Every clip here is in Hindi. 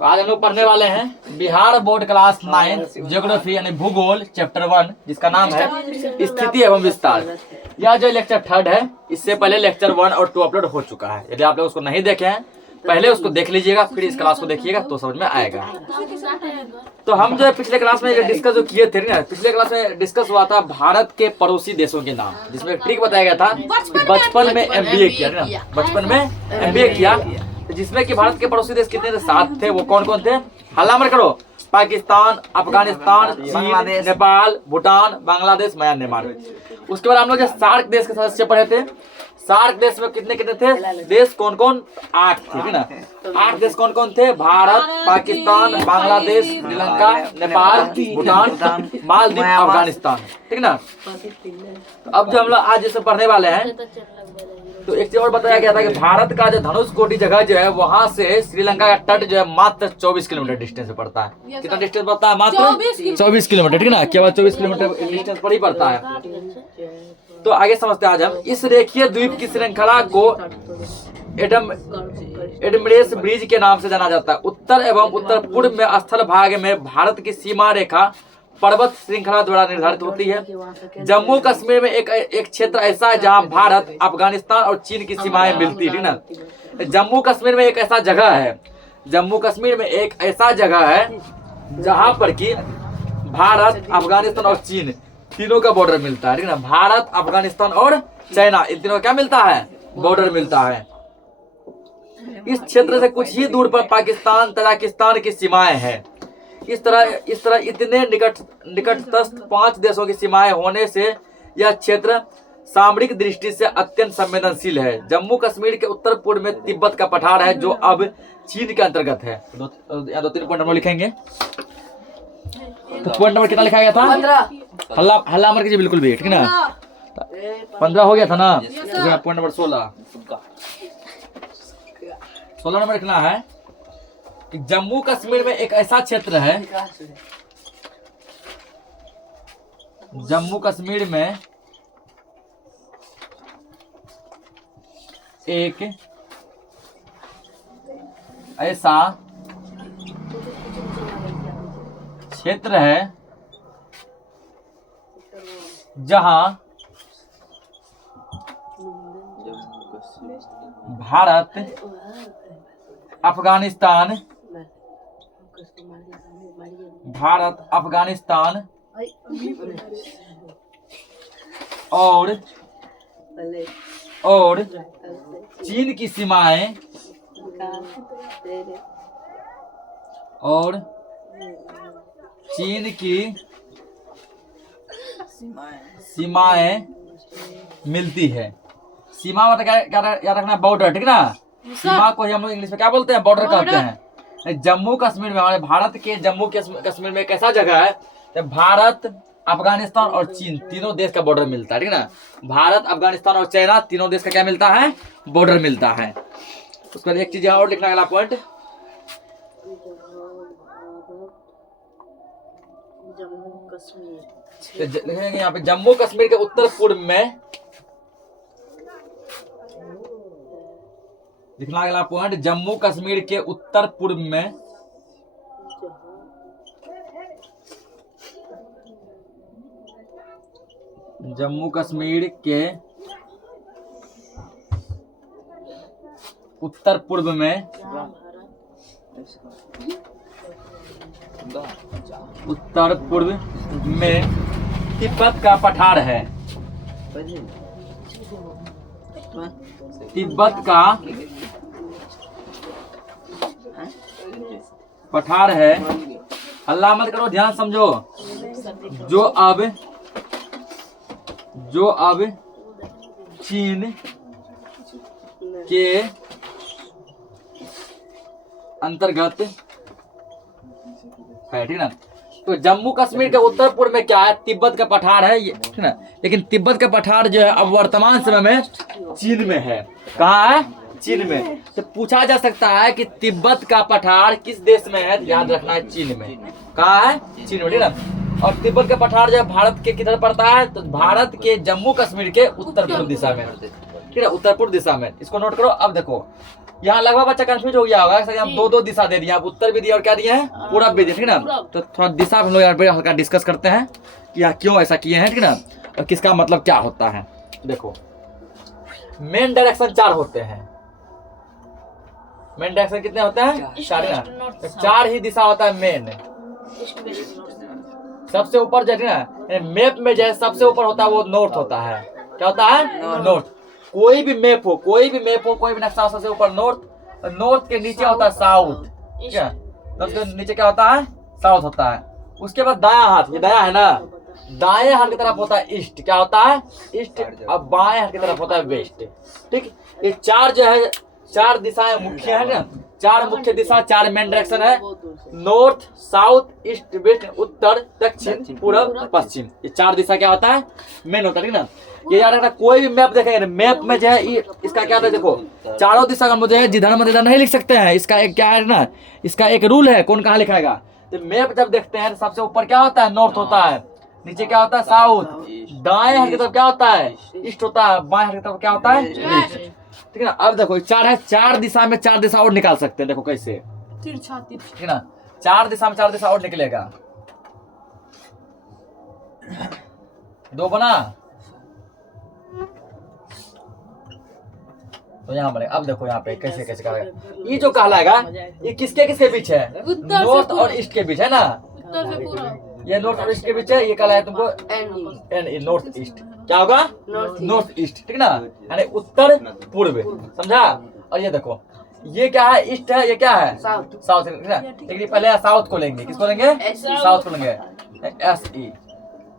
तो आज हम लोग पढ़ने वाले हैं बिहार बोर्ड क्लास 9 ज्योग्राफी यानी भूगोल चैप्टर 1, जिसका नाम है स्थिति एवं विस्तार। यह जो लेक्चर 3 है, इससे पहले लेक्चर 1 और 2 अपलोड हो चुका है। यदि आप लोग उसको नहीं देखे हैं, पहले उसको देख लीजिएगा, फिर इस क्लास को देखिएगा तो समझ में आएगा। तो हम जो है पिछले क्लास में डिस्कस जो किए थे ना, पिछले क्लास में डिस्कस हुआ था भारत के पड़ोसी देशों के नाम, जिसमें एक ट्रिक बताया गया था कि बचपन में एमबीए किया ना, बचपन में एमबीए किया, जिसमें कि भारत के पड़ोसी देश कितने थे? 7 थे। वो कौन कौन थे? हल्ला मत करो। पाकिस्तान, अफगानिस्तान, चीन, नेपाल, भूटान, बांग्लादेश, म्यांमार। उसके बाद हम लोग सार्क देश के सदस्य पढ़े थे। सार्क देश में कितने कितने थे देश? कौन कौन? 8 थे ना। 8 देश कौन कौन थे? भारत, पाकिस्तान, बांग्लादेश, श्रीलंका, नेपाल, भूटान, मालदीव, अफगानिस्तान। ठीक ना। तो अब जो हम लोग आज जैसे पढ़ने वाले हैं, तो एक चीज और बताया गया था कि भारत का जो धनुष कोटि जगह जो है, वहां से श्रीलंका का तट जो है मात्र 24 किलोमीटर डिस्टेंस पे पड़ता है। कितना डिस्टेंस पड़ता है? मात्र 24 किलोमीटर। ठीक ना, केवल 24 किलोमीटर डिस्टेंस पर ही पड़ता है। तो आगे समझते हैं आज हम इस रेखीय द्वीप की श्रृंखला को एडमरेस ब्रिज के नाम से जाना जाता है। उत्तर एवं उत्तर पूर्व में स्थल भाग में भारत की सीमा रेखा पर्वत श्रृंखला द्वारा निर्धारित होती है। जम्मू कश्मीर में एक क्षेत्र ऐसा है जहां भारत, अफगानिस्तान और चीन की सीमाएं मिलती है ना। जम्मू कश्मीर में एक ऐसा जगह है, जम्मू कश्मीर में एक ऐसा जगह है जहां पर कि भारत, अफगानिस्तान और चीन तीनों का बॉर्डर मिलता है। ठीक ना, भारत, अफगानिस्तान और चाइना, इन तीनों का क्या मिलता है? बॉर्डर मिलता है। इस क्षेत्र से कुछ ही दूर पर पाकिस्तान, तजाकिस्तान की सीमाएं हैं। इस तरह इतने निकटस्थ 5 देशों की सीमाएं होने से यह क्षेत्र सामरिक दृष्टि से अत्यंत संवेदनशील है। जम्मू कश्मीर के उत्तर पूर्व में तिब्बत का पठार है, जो अब चीन के अंतर्गत है। 2-3 पॉइंट हम लिखेंगे। तो पॉइंट नंबर कितना लिखा गया था? हल्ला मत कीजिए बिल्कुल भी। ठीक ना, 15 हो गया था ना। पॉइंट नंबर 16 नंबर लिखना है कि जम्मू कश्मीर में एक ऐसा क्षेत्र है, जम्मू कश्मीर में एक ऐसा क्षेत्र है जहां भारत, अफगानिस्तान और चीन की सीमाएं मिलती है। सीमा मतलब क्या याद रखना? बॉर्डर। ठीक ना, सीमा को ही हम लोग इंग्लिश में क्या बोलते हैं? बॉर्डर कहते हैं। जम्मू कश्मीर में, हमारे भारत के जम्मू कश्मीर में एक ऐसा जगह है जब भारत, अफगानिस्तान और चीन तीनों देश का बॉर्डर मिलता है। ठीक ना, भारत, अफगानिस्तान और चाइना तीनों देश का क्या मिलता है? बॉर्डर मिलता है। उसके बाद एक चीज और लिखना, अगला पॉइंट लिखेंगे यहाँ पे। जम्मू कश्मीर के उत्तर पूर्व में लिखना, अगला पॉइंट जम्मू कश्मीर के उत्तर पूर्व में जम्मू कश्मीर के उत्तर पूर्व में तिब्बत का पठार है। तिब्बत का पठार है। हल्ला मत करो, ध्यान समझो। जो अब चीन के अंतर्गत है। ठीक ना, तो जम्मू कश्मीर के उत्तर पूर्व में क्या है? तिब्बत का पठार है, ठीक ना। लेकिन तिब्बत का पठार जो है अब वर्तमान समय में चीन में है। कहाँ है? चीन में। तो पूछा जा सकता है कि तिब्बत का पठार किस देश में है? याद रखना है, चीन में। कहाँ है? चीन में। ठीक ना, और तिब्बत का पठार जो भारत के किधर पड़ता है? तो भारत के जम्मू कश्मीर के उत्तर पूर्व दिशा में। ठीक है, उत्तर पूर्व दिशा में। इसको नोट करो। अब देखो यहाँ लगभग बच्चा कंफ्यूज हो गया होगा, हम दो दिशा दे दिए, उत्तर भी दिया और क्या दिए हैं, पूरब भी दिया, ठीक है ना। तो थोड़ा दिशा हम लोग यहाँ पे हल्का डिस्कस करते हैं कि यहाँ क्यों ऐसा किए हैं, ठीक है ना, और किसका मतलब क्या होता है। देखो मेन डायरेक्शन 4 होते हैं। मेन डायरेक्शन कितने होते हैं? 4 ना, 4 ही दिशा होता है मेन। सबसे ऊपर जो है ना मैप में जो है सबसे ऊपर होता है वो नॉर्थ होता है। क्या होता है? नॉर्थ। कोई भी मैप हो, कोई भी नक्शा हो, सबसे ऊपर नॉर्थ, नॉर्थ के नीचे होता है साउथ। क्या नॉर्थ के नीचे क्या होता है? साउथ होता है। उसके बाद दायां हाथ, ये दायां है ना, दाएं हाथ की तरफ होता है ईस्ट। क्या होता है? ईस्ट। अब बाएं हाथ की तरफ होता है वेस्ट। ठीक, ये 4 जो है 4 दिशाएं मुख्य है ना, 4 मुख्य दिशा, 4 मेन डायरेक्शन है, नॉर्थ, साउथ, ईस्ट, वेस्ट, उत्तर, दक्षिण, पूर्व, पश्चिम। ये 4 दिशा क्या होता है? मेन होता है, ठीक ना। ये याद रखना, कोई भी मैप देखेंगे, मैप में जो है इसका क्या है, देखो चारों दिशा का मुझे जिधर में इधर नहीं लिख सकते हैं। इसका एक क्या है ना, इसका एक रूल है, कौन कहाँ लिखाएगा। तो मैप जब देखते हैं सबसे ऊपर क्या होता है? नॉर्थ होता है, नीचे क्या होता है? साउथ, दाएं हाथ की तरफ क्या होता है? ईस्ट होता है, बाएं हाथ की तरफ क्या होता है? वेस्ट। ठीक है ना। अब देखो 4 है, 4 दिशा में 4 दिशा और निकाल सकते हैं। देखो कैसे, ठीक है ना, 4 दिशा में 4 दिशा और निकलेगा। 2 बना तो यहाँ बने। अब देखो यहाँ पे कैसे कैसे करेगा। ये जो कहलाएगा ये किसके किसके बीच है? नॉर्थ और ईस्ट के बीच है ना। ये नॉर्थ और ईस्ट के बीच है, ये कहलाया तुमको एन, नॉर्थ ईस्ट। क्या होगा? नॉर्थ ईस्ट, ठीक ना, यानी उत्तर पूर्व, समझा। और ये देखो ये क्या है? ईस्ट है, ये क्या है? साउथ, ठीक ना। लेकिन पहले साउथ को लेंगे, किसको लेंगे? साउथ को लेंगे, एस ई।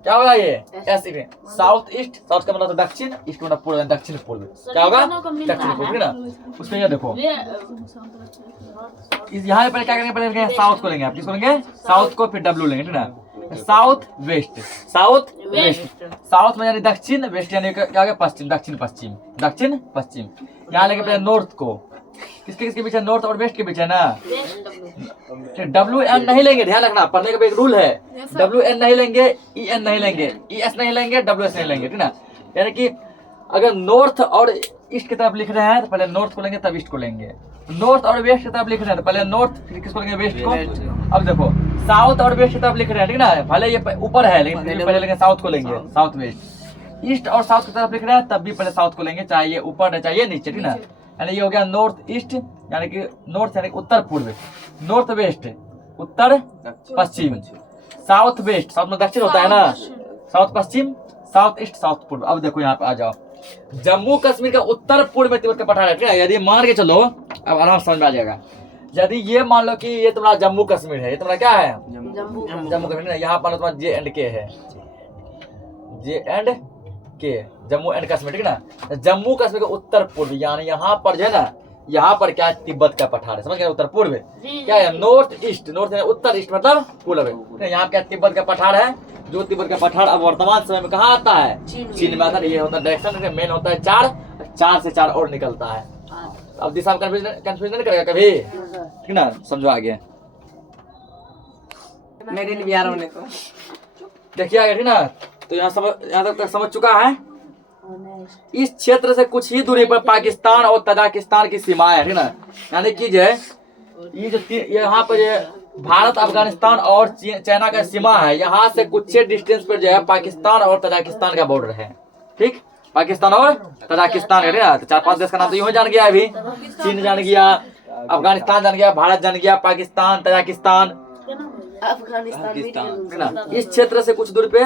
क्या होगा ये? S E, south east. South का मतलब दक्षिण, ईस्ट मतलब पूर्व, दक्षिण पूर्व। क्या होगा? दक्षिण पूर्व, ठीक ना। उसमें ये देखो यहाँ पे क्या करेंगे, पहले साउथ को लेंगे। आप किसको लेंगे? साउथ को, फिर डब्ल्यू लेंगे, ठीक ना। South west, south west, south में यानी दक्षिण, वेस्ट यानी क्या होगा? पश्चिम, दक्षिण पश्चिम, दक्षिण पश्चिम। यहाँ लेंगे पहले नॉर्थ को, किसके किसके बीच है? नॉर्थ और वेस्ट के बीच है ना। डब्ल्यू एन नहीं लेंगे, ध्यान रखना, पढ़ने का एक रूल है। डब्ल्यू एन नहीं लेंगे, ई एन नहीं लेंगे, ई एस नहीं लेंगे, डब्ल्यू एस नहीं लेंगे, ठीक ना। यानी कि अगर नॉर्थ और ईस्ट की तरफ लिख रहे हैं तो पहले नॉर्थ को लेंगे तब ईस्ट को लेंगे। नॉर्थ और वेस्ट की तरफ लिख रहे हैं तो पहले नॉर्थ, फिर किसको लेंगे? वेस्ट को। अब देखो साउथ और वेस्ट की तरफ लिख रहे हैं, ठीक ना, भले ये ऊपर है लेकिन पहले लेंगे साउथ को लेंगे, साउथ वेस्ट। ईस्ट और साउथ की तरफ लिख रहे हैं तब भी पहले साउथ को लेंगे, चाहे ये ऊपर है चाहे ये नीचे, ठीक ना। यानी ये हो गया नॉर्थ ईस्ट, यानी कि नॉर्थ यानी उत्तर पूर्व, नॉर्थ वेस्ट उत्तर पश्चिम, साउथ वेस्ट, साउथ में दक्षिण होता है ना, साउथ पश्चिम, साउथ ईस्ट, साउथ पूर्व। अब देखो यहाँ पे आ जाओ, जम्मू कश्मीर का उत्तर पूर्व में तिब्बत का पठार है, ठीक है। यदि मान के चलो, अब आराम समझ में आ जाएगा। यदि ये मान लो कि ये तुम्हारा जम्मू कश्मीर है, ये तुम्हारा क्या है? जम्मू कश्मीर। यहाँ पर तुम्हारा जे एंड के है, जे एंड के, जम्मू एंड कश्मीर, ठीक है ना। जम्मू कश्मीर का उत्तर पूर्व यानी यहाँ पर जो है ना, यहाँ पर क्या तिब्बत का पठार है, समझ गए? उत्तर पूर्व क्या है? नॉर्थ ईस्ट, नॉर्थ यानी उत्तर, ईस्ट मतलब पूर्व है। यहाँ क्या तिब्बत का पठार है, जो तिब्बत का पठार अब वर्तमान समय में कहाँ आता है? चीन में आता है। ये होता है डायरेक्शन, मेन होता है 4 से 4 और निकलता है। अब दिशा में कंफ्यूजन नहीं करेगा कभी, ठीक ना, समझो आगे। मेरे लिए बिहार होने को देखिए आगे, ठीक ना। तो यहाँ तक समझ चुका है। इस क्षेत्र से कुछ ही दूरी पर पाकिस्तान और तजाकिस्तान की सीमाएं है, ठीक ना। यानी कि जो है ये जो यहाँ पर भारत, अफगानिस्तान और चाइना का सीमा है, यहाँ से कुछ डिस्टेंस पर जो है पाकिस्तान और तजाकिस्तान का बॉर्डर है, ठीक। पाकिस्तान और तजाकिस्तान का, ठीक ना। तो 4-5 देश का नाम तो यूं जान गया अभी, चीन जान गया, अफगानिस्तान जान गया, भारत जान गया, पाकिस्तान, तजाकिस्तान, अफगानिस्तान। इस क्षेत्र से कुछ दूरी पे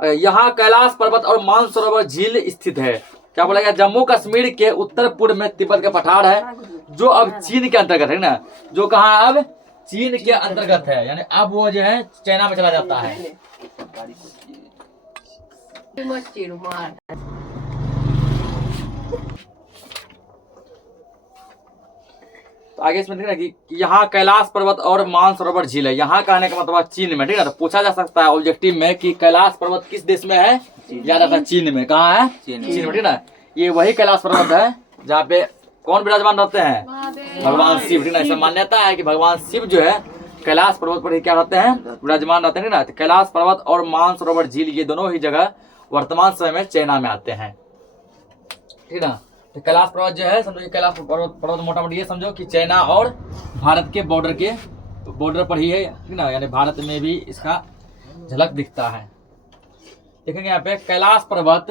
यहाँ कैलाश पर्वत और मानसरोवर झील स्थित है। क्या बोला गया? जम्मू कश्मीर के उत्तर पूर्व में तिब्बत का पठार है, जो अब चीन के अंतर्गत है ना, जो कहाँ अब चीन के अंतर्गत है, यानी अब वो जो है चाइना में चला जाता है। तो आगे इसमें देखना कि यहाँ कैलाश पर्वत और मानसरोवर झील है, यहाँ कहने का मतलब चीन में, ठीक है। तो पूछा जा सकता है ऑब्जेक्टिव में कि कैलाश पर्वत किस देश में है? याद आता है चीन में। कहाँ है? चीन में, ठीक ना। ये वही कैलाश पर्वत है जहाँ पे कौन विराजमान रहते हैं? भगवान शिव, ठीक ना। ऐसा मान्यता है कि भगवान शिव जो है कैलाश पर्वत पर ही क्या रहते हैं? विराजमान रहते हैं, ठीक ना। कैलाश पर्वत और मानसरोवर झील ये दोनों ही जगह वर्तमान समय में चाइना में आते हैं। ठीक ना। तो कैलाश पर्वत जो है समझो, कैलाश पर्वत मोटा मोटी ये समझो कि चाइना और भारत के बॉर्डर पर ही है, ठीक ना, यानी भारत में भी इसका झलक दिखता है। देखेंगे यहाँ पे कैलाश पर्वत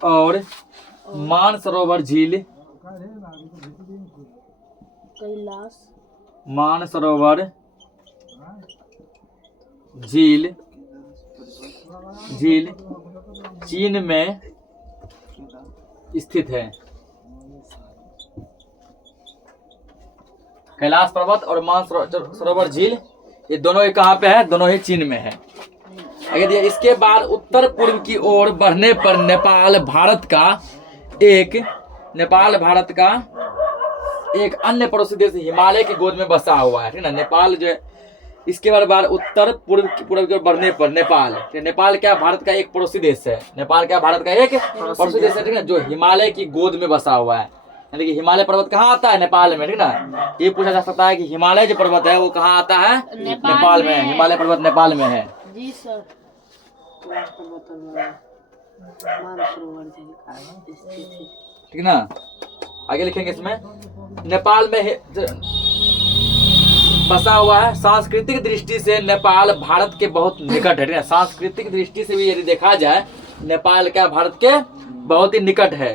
और मानसरोवर झील, मानसरोवर झील चीन में स्थित है। कैलाश पर्वत और मानसरोवर झील ये दोनों ही कहाँ पे है? दोनों ही चीन में है। अगर इसके बाद उत्तर पूर्व की ओर बढ़ने पर नेपाल भारत का एक अन्य पड़ोसी देश हिमालय की गोद में बसा हुआ है, ठीक ना। नेपाल जो है इसके बाद उत्तर पूर्व की ओर बढ़ने पर नेपाल क्या भारत का एक पड़ोसी देश है। नेपाल क्या भारत का एक पड़ोसी देश है, ठीक ना, जो हिमालय की गोद में बसा हुआ है। यानी कि हिमालय पर्वत कहाँ आता है? नेपाल में, ठीक ना। ये पूछा जा सकता है कि हिमालय जो पर्वत है वो कहाँ आता है? नेपाल में। हिमालय पर्वत नेपाल में है जी सर। ठीक ना। आगे लिखेंगे इसमें नेपाल में बसा हुआ है। सांस्कृतिक दृष्टि से नेपाल भारत के बहुत निकट है, ठीक है। सांस्कृतिक दृष्टि से भी यदि देखा जाए नेपाल क्या भारत के बहुत ही निकट है।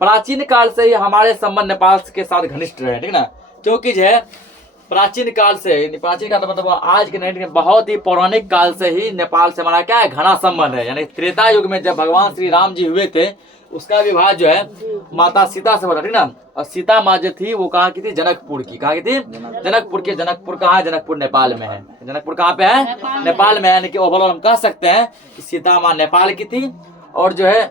प्राचीन काल से ही हमारे संबंध नेपाल के साथ घनिष्ठ रहे, ठीक ना, क्योंकि जो है प्राचीन काल मतलब आज के नहीं, बहुत ही पौराणिक काल से ही नेपाल से हमारा क्या है? घना संबंध है। यानी त्रेता युग में जब भगवान श्री राम जी हुए थे उसका विवाह जो है माता सीता से हुआ, ठीक ना। और सीता माँ जो थी वो कहाँ की थी? जनकपुर की। कहाँ की थी? जनकपुर की। जनकपुर कहाँ है? जनकपुर नेपाल में है। जनकपुर कहाँ पे है? नेपाल में है। यानी कि ओवरऑल हम कह सकते हैं कि सीता माँ नेपाल की थी और जो है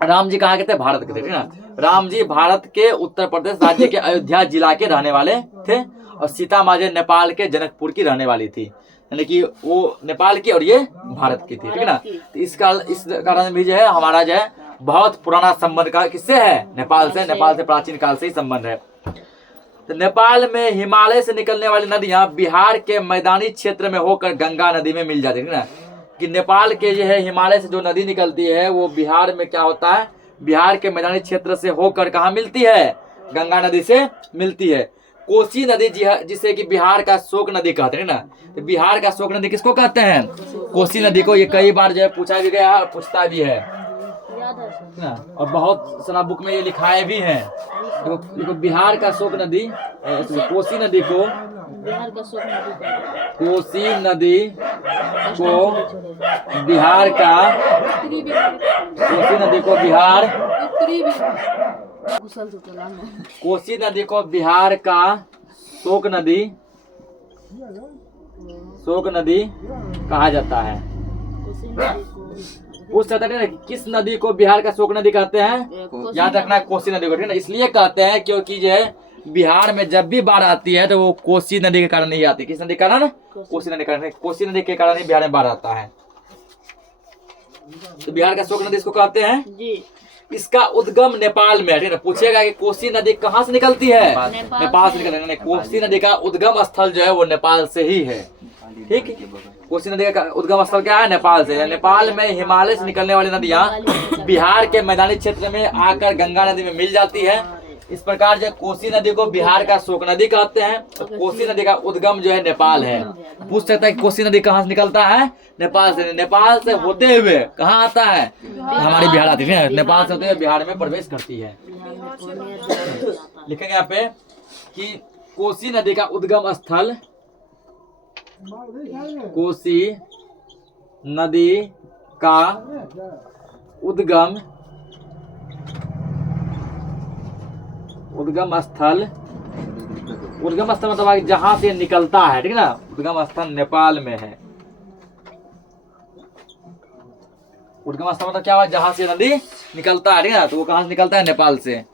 राम जी कहाँ के थे? भारत के थे, ठीक ना। राम जी भारत के उत्तर प्रदेश राज्य के अयोध्या जिला के रहने वाले थे और सीता माँ जो नेपाल के जनकपुर की रहने वाली थी। यानी कि वो नेपाल की और ये भारत की थी, ठीक है ना। तो इस कारण भी जो है हमारा जो है बहुत पुराना संबंध का किससे है? नेपाल से। नेपाल से प्राचीन काल से ही संबंध है। तो नेपाल में हिमालय से निकलने वाली नदियां बिहार के मैदानी क्षेत्र में होकर गंगा नदी में मिल जाती है, ना। कि नेपाल के जो है हिमालय से जो नदी निकलती है वो बिहार में क्या होता है? बिहार के मैदानी क्षेत्र से होकर कहाँ मिलती है? गंगा नदी से मिलती है। कोसी नदी जिसे कि बिहार का शोक नदी कहते हैं, ना। तो बिहार का शोक नदी किसको कहते हैं? कोसी नदी को। ये कई बार जो है पूछा भी गया और पूछता भी है ना, और बहुत सारा बुक में ये लिखाए भी हैं। देखो बिहार का शोक नदी, कोसी नदी को बिहार का शोक नदी कहा जाता है। पूछ सकते हैं कि किस नदी को बिहार का शोक नदी कहते हैं? याद रखना है कोसी नदी को, ठीक है। इसलिए कहते हैं क्योंकि जो है बिहार में जब भी बाढ़ आती है तो वो कोसी नदी के कारण नहीं आती। किस नदी के कारण? कोसी नदी के कारण। कोसी नदी के कारण ही बिहार में बाढ़ आता है। तो बिहार का शोक नदी इसको कहते हैं जी। इसका उद्गम नेपाल में है। पूछेगा कि कोसी नदी कहाँ से निकलती है? नेपाल से निकलती है। कोसी नदी का उद्गम स्थल जो है वो नेपाल से ही है, ठीक। कोसी नदी का उद्गम स्थल क्या है? नेपाल से। नेपाल में हिमालय से निकलने वाली नदियां बिहार के मैदानी क्षेत्र में आकर गंगा नदी में मिल जाती है। इस प्रकार जो कोसी नदी को बिहार का शोक नदी कहते हैं। तो कोसी नदी का उद्गम जो है नेपाल है। पूछ सकता है कि कोसी नदी कहाँ से निकलता है? नेपाल से। नेपाल से होते हुए कहाँ आता है? हमारी बिहार आती है। नेपाल से होते हुए बिहार में प्रवेश करती है। लिखेंगे यहाँ पे कि कोसी नदी का उद्गम स्थल, कोसी नदी का उद्गम स्थल मतलब जहां से निकलता है, ठीक है ना। उद्गम स्थल नेपाल में है। उद्गम स्थल मतलब क्या हुआ? जहां से नदी निकलता है, ठीक है ना। तो वो कहां से निकलता है? नेपाल से।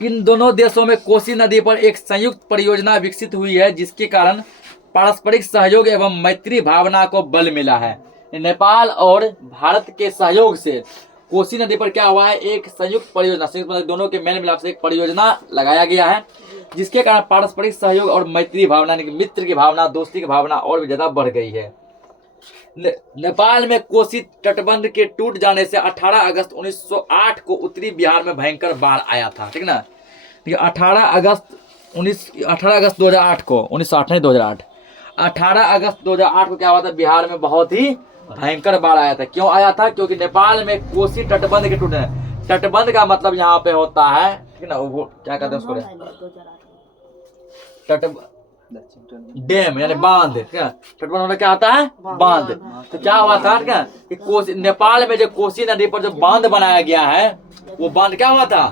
इन दोनों देशों में कोसी नदी पर एक संयुक्त परियोजना विकसित हुई है जिसके कारण पारस्परिक सहयोग एवं मैत्री भावना को बल मिला है। नेपाल और भारत के सहयोग से कोसी नदी पर क्या हुआ है, एक संयुक्त परियोजना, संयुक्त मतलब दोनों के मेल मिलाप से एक परियोजना लगाया गया है, जिसके कारण पारस्परिक सहयोग और मैत्री भावना, मित्र की भावना, दोस्ती की भावना और भी ज्यादा बढ़ गई है। नेपाल में कोसी तटबंध के टूट जाने से 18 अगस्त 1908 को उत्तरी बिहार में भयंकर बाढ़ आया था, ठीक ना। 18 अगस्त 2008 को 1908 नहीं 2008 18 अगस्त 2008 को क्या हुआ था, बिहार में बहुत ही भयंकर बाढ़ आया था। क्यों आया था, क्योंकि नेपाल में कोसी तटबंध के टूटने, तटबंध का मतलब यहाँ पे होता है, ठीक ना, वो क्या कहते हैं उसको, डैम यानी बांध, क्या तटबंध मतलब क्या आता है, बांध। तो क्या हुआ था क्या कि कोसी, नेपाल में जो कोसी नदी पर जो बांध बनाया गया है, वो बांध क्या हुआ था,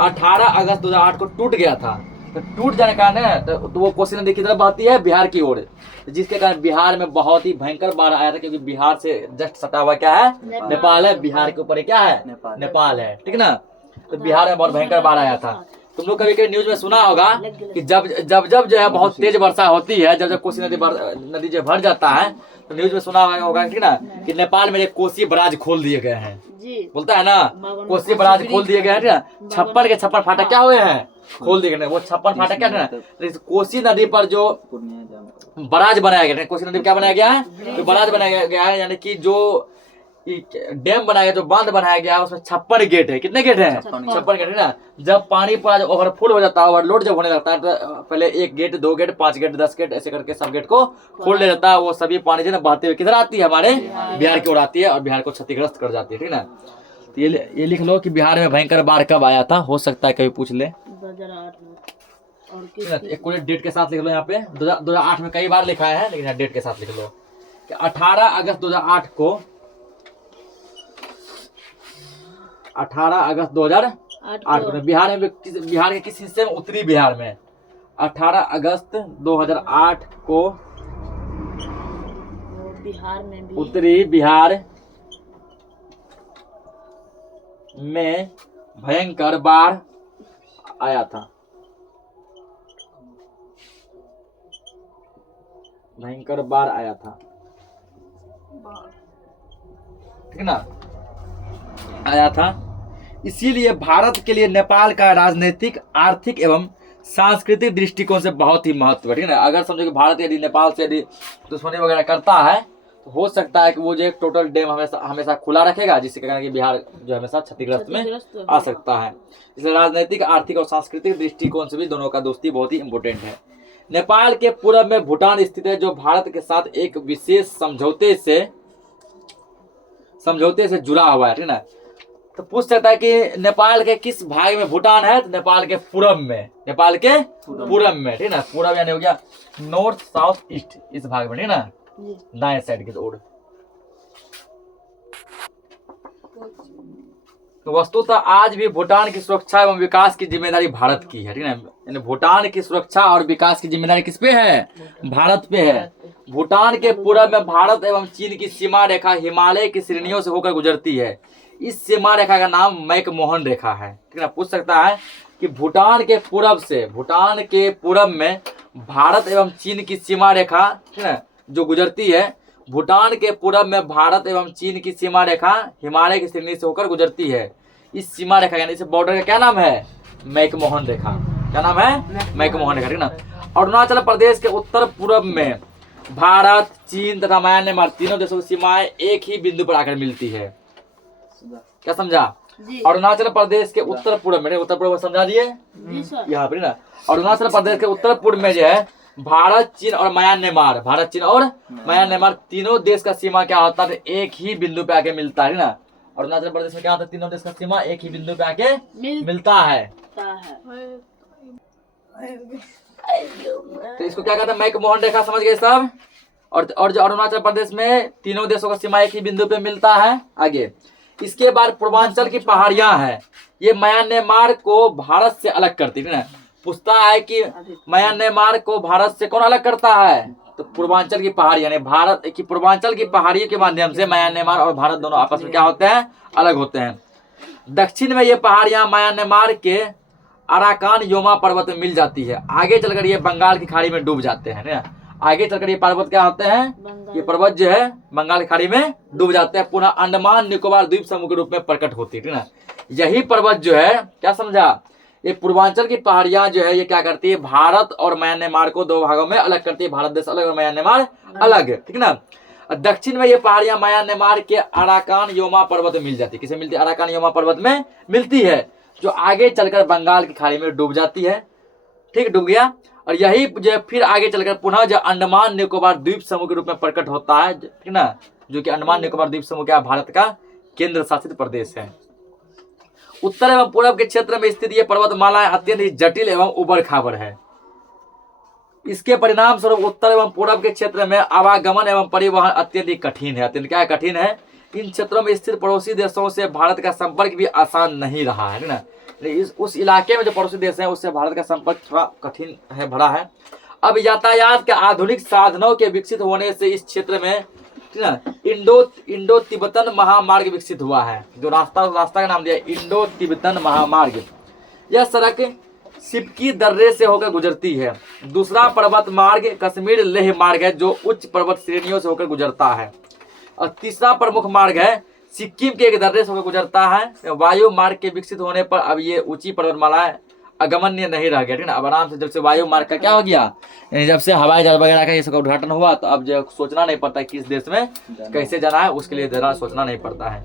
18 अगस्त 2008 को टूट गया था। तो टूट जाने का कारण तो वो कोसी नदी की तरफ बहती है बिहार की ओर, जिसके कारण बिहार में बहुत ही भयंकर बाढ़ आया था, क्योंकि बिहार से जस्ट सटा हुआ क्या है, नेपाल है, बिहार के ऊपर क्या है, नेपाल है, ठीक ना। तो बिहार में बहुत भयंकर बाढ़ आया था। तुम लोग कभी कभी न्यूज में सुना होगा कि जब जो है बहुत तेज वर्षा होती है, जब कोसी नदी जो भर जाता है, तो न्यूज में सुना होगा, ठीक ना, कि नेपाल में कोसी बराज खोल दिए गए हैं, बोलता है ना, कोसी बराज खोल दिए गए हैं, 56 के 56 फाटक क्या हुए हैं, खोल दिए गए। वो 56 फाटक क्या है, कोसी नदी पर जो बराज बनाया गया है, कोसी नदी क्या बनाया गया है, जो बराज बनाया गया है, यानी कि जो डैम बनाया गया, जो बांध बनाया गया है, उसमें 56 गेट है। कितने गेट हैं, 56 गेट है ना। जब पानी पर ओवरफुल हो जाता है, ओवरलोड जब होने लगता है, तो पहले 1 गेट, 2 गेट, 5 गेट, 10 गेट, ऐसे करके सब गेट को खोल ले जाता है। वो सभी पानी जो है बहते हुए किधर आती है, हमारे बिहार की ओर आती है और बिहार को क्षतिग्रस्त कर जाती है, ठीक ना। तो ये लिख लो कि बिहार में भयंकर बाढ़ कब आया था, हो सकता है कभी पूछ ले। 2008 में। और एक पूरे डेट के साथ लिख लो, यहाँ पे 2008 में कई बार लिखा है, लेकिन डेट के साथ लिख लो कि 18 अगस्त 2008 को, 18 अगस्त 2008 को बिहार के किस हिस्से में, उत्तरी बिहार में 18 अगस्त 2008 को बिहार में भी, उत्तरी बिहार में भयंकर बाढ़ आया था, भयंकर बाढ़ आया था, ठीक ना, आया था। इसीलिए भारत के लिए नेपाल का राजनीतिक, आर्थिक एवं सांस्कृतिक दृष्टिकोण से बहुत ही महत्व है, ठीक है ना। अगर समझो कि भारत यदि नेपाल से यदि दुश्मनी वगैरह करता है, तो हो सकता है कि वो जो एक टोटल डैम हमेशा खुला रखेगा, जिसके कारण कि बिहार जो हमेशा क्षतिग्रस्त में आ सकता है। इसलिए राजनीतिक, आर्थिक और सांस्कृतिक दृष्टिकोण से भी दोनों का दोस्ती बहुत ही इंपोर्टेंट है। नेपाल के पूर्व में भूटान स्थित है, जो भारत के साथ एक विशेष समझौते से जुड़ा हुआ है, ठीक ना। तो पूछ सकता है कि नेपाल के किस भाग में भूटान है, तो नेपाल के पूरब में, नेपाल के पूरब में, ठीक ना। पूरब यानी हो गया नॉर्थ, साउथ, ईस्ट, इस भाग में, ठीक ना, दाएं साइड की ओर। तो वस्तुतः आज भी भूटान की सुरक्षा एवं विकास की जिम्मेदारी भारत की है, ठीक है। यानी भूटान की सुरक्षा और विकास की जिम्मेदारी किस पे है, भारत पे है। भूटान के पूरब में भारत एवं चीन की सीमा रेखा हिमालय की श्रेणियों से होकर गुजरती है। इस सीमा रेखा का नाम मैकमोहन रेखा है, ठीक है। पूछ सकता है कि भूटान के पूरब में भारत एवं चीन की सीमा रेखा, ठीक है, जो गुजरती है। भूटान के पूरब में भारत एवं चीन की सीमा रेखा हिमालय की श्रेणी से होकर गुजरती है। इस सीमा रेखा यानी इस बॉर्डर का क्या नाम है, मैकमोहन रेखा। क्या नाम है, मैकमोहन रेखा, ठीक ना। अरुणाचल प्रदेश के उत्तर पूर्व में भारत, चीन तथा म्यांमार तीनों देशों की सीमाएं एक ही बिंदु पर आकर मिलती है। क्या समझा, अरुणाचल प्रदेश के उत्तर पूर्व में, उत्तर पूर्व समझा दिए यहाँ पर ना। अरुणाचल प्रदेश के उत्तर पूर्व में जो है भारत, चीन और म्यांमार, भारत, चीन और म्यांमार तीनों देश का सीमा क्या होता है, एक ही बिंदु पे आके मिलता है ना। अरुणाचल प्रदेश में क्या होता है, तीनों देश का सीमा एक ही बिंदु पे आके मिलता है। तो इसको क्या कहते हैं, मैकमोहन रेखा, समझ गए सब। और जो अरुणाचल प्रदेश में तीनों देशों का सीमा एक ही बिंदु पे मिलता है। आगे इसके बाद पूर्वांचल की पहाड़ियां हैं, ये म्यांमार को भारत से अलग करती है ना। पूछता है कि म्यांमार को भारत से कौन अलग करता है, तो पूर्वांचल की पहाड़ी, यानी भारत की पूर्वांचल की पहाड़ियों के माध्यम से म्यांमार और भारत दोनों आपस में क्या होते हैं, अलग होते हैं। दक्षिण में ये पहाड़ियां म्यांमार के अराकान योमा पर्वत में मिल जाती है। आगे चलकर ये बंगाल की खाड़ी में डूब जाते हैं ना। आगे चलकर ये पर्वत क्या होते हैं, ये पर्वत जो है बंगाल की खाड़ी में डूब जाते हैं, पुनः अंडमान निकोबार द्वीप समूह के रूप में प्रकट होती है, ठीक ना। यही पर्वत जो है, क्या समझा, ये पूर्वांचल की पहाड़ियां जो है ये क्या करती है, भारत और म्यांमार को दो भागों में अलग करती है, भारत देश अलग और म्यांमार अलग, ठीक ना। दक्षिण में ये पहाड़ियां म्यांमार के अराकान योमा पर्वत में मिल जाती है, किसे मिलती है, अराकान योमा पर्वत में मिलती है, जो आगे चलकर बंगाल की खाड़ी में डूब जाती है, ठीक, डूब गया। और यही जो है फिर आगे चलकर पुनः जो अंडमान निकोबार द्वीप समूह के रूप में प्रकट होता है, ठीक ना, जो कि अंडमान निकोबार द्वीप समूह क्या भारत का केंद्र शासित प्रदेश है। उत्तर एवं पूर्व के क्षेत्र में स्थित ये पर्वतमाला अत्यंत ही जटिल एवं उबड़ खाबड़ है। इसके परिणाम स्वरूप उत्तर एवं पूर्व के क्षेत्र में आवागमन एवं परिवहन अत्यंत ही कठिन है, अत्यंत क्या कठिन है। इन क्षेत्रों में स्थित पड़ोसी देशों से भारत का संपर्क भी आसान नहीं रहा है ना, उस इलाके में जो पड़ोसी देश है उससे भारत का संपर्क थोड़ा कठिन है, भरा है। अब यातायात के आधुनिक साधनों के विकसित होने से इस क्षेत्र में इंडो तिब्बतन महामार्ग विकसित हुआ है, जो रास्ता का नाम दिया इंडो तिब्बतन महामार्ग। यह सड़क सिपकी दर्रे से होकर गुजरती है। दूसरा पर्वत मार्ग कश्मीर लेह मार्ग है, जो उच्च पर्वत श्रेणियों से होकर गुजरता है। और तीसरा प्रमुख मार्ग है सिक्किम के एक दर्रे से होकर गुजरता है। वायु मार्ग के विकसित होने पर अब ये ऊंची पर्वतमालाएं अगमन्य नहीं रह गया, ठीक ना। अब आराम से जब से वायु मार्ग का क्या हो गया, जब से हवाई जहाज वगैरह का ये सब उद्घाटन हुआ, तो अब जो सोचना नहीं पड़ता किस देश में कैसे जाना है, उसके लिए जरा सोचना नहीं पड़ता है।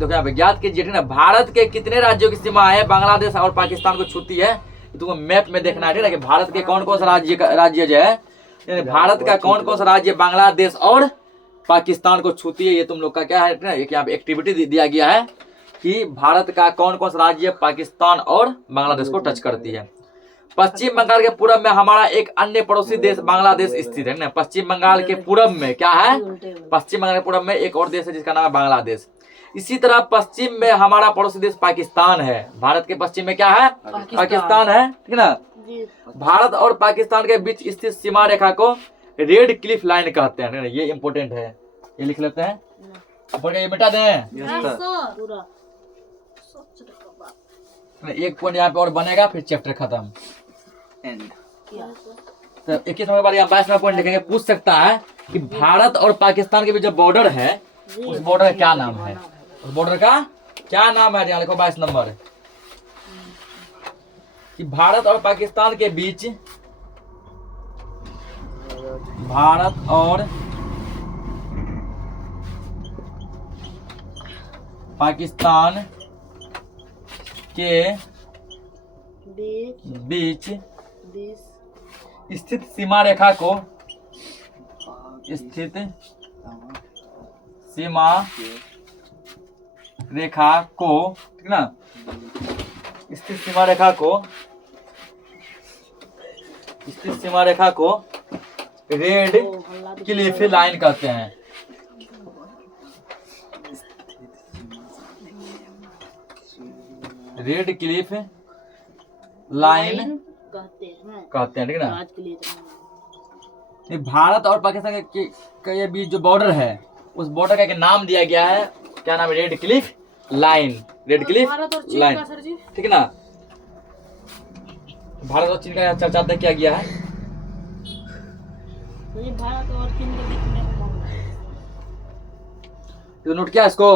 तो क्या ज्ञात कीजिए, ठीक ना, भारत के कितने राज्यों की सीमा है बांग्लादेश और पाकिस्तान को छूती है, तुमको मैप में देखना है, ठीक ना, कि भारत के कौन कौन सा राज्य जो है, भारत का कौन कौन सा राज्य बांग्लादेश और पाकिस्तान को छूती है, ये तुम लोग का क्या है, एक यहाँ पे एक्टिविटी दिया गया है कि भारत का कौन कौन सा राज्य पाकिस्तान और बांग्लादेश को टच करती है। पश्चिम बंगाल के पूर्व में हमारा एक अन्य पड़ोसी देश बांग्लादेश स्थित है ना। पश्चिम बंगाल के पूर्व में क्या है, पश्चिम बंगाल के पूर्व में एक और देश है जिसका नाम है बांग्लादेश। इसी तरह पश्चिम में हमारा पड़ोसी देश पाकिस्तान है। भारत के पश्चिम में क्या है, पाकिस्तान है, ठीक ना। भारत और पाकिस्तान के बीच स्थित सीमा रेखा को रेड क्लिफ लाइन कहते हैं, ये इंपोर्टेंट है, ये लिख लेते हैं, ये मिटा दें। एक पॉइंट यहाँ पे और बनेगा, फिर चैप्टर खत्म। तो 21 नंबर बार 22वां पॉइंट लिखेंगे। पूछ सकता है कि भारत और पाकिस्तान के बीच जो बॉर्डर है उस बॉर्डर का क्या नाम है, उस बॉर्डर का क्या नाम है, यहाँ लिखो 22 नंबर, कि भारत और पाकिस्तान के बीच, भारत और पाकिस्तान के बीच स्थित सीमा रेखा को, स्थित सीमा रेखा को, ठीक ना, स्थित सीमा रेखा को, स्थित सीमा रेखा को रेड क्लिफ लाइन कहते हैं। रेड क्लिफ लाइन कहते हैं, ठीक ना। भारत और पाकिस्तान के ये बीच जो बॉर्डर है उस बॉर्डर का एक नाम दिया गया है, क्या नाम है, red Cliff line, red Cliff line, ठीक है ना। भारत और चीन का चर्चा तक किया गया है। भारत और चीन के बीच में तो नोट किया इसको।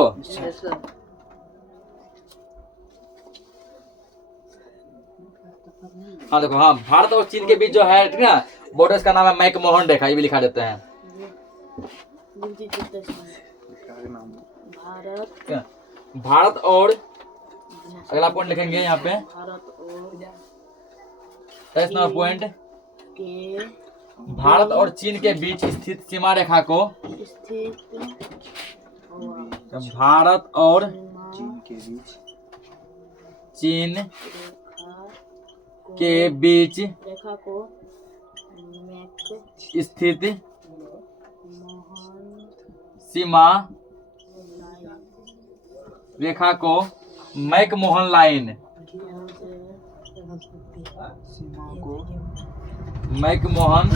हाँ देखो, हाँ भारत और चीन के बीच जो है, ठीक है, बॉर्डर का नाम है मैकमोहन रेखा, ये भी लिखा देते हैं। भारत और, अगला पॉइंट लिखेंगे यहाँ पे, भारत और पॉइंट के भारत और चीन के बीच स्थित सीमा रेखा को, भारत और चीन के बीच रेखा को स्थित सीमा रेखा को मैकमोहन लाइन, मैकमोहन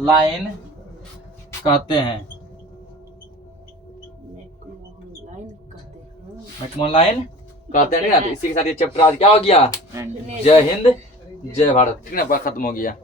लाइन कहते हैं। मैकमोहन लाइन कहते हैं ठीक ना। तो इसी के साथ ये चैप्टर आज क्या हो गया, जय हिंद जय भारत, ठीक ना, खत्म हो गया।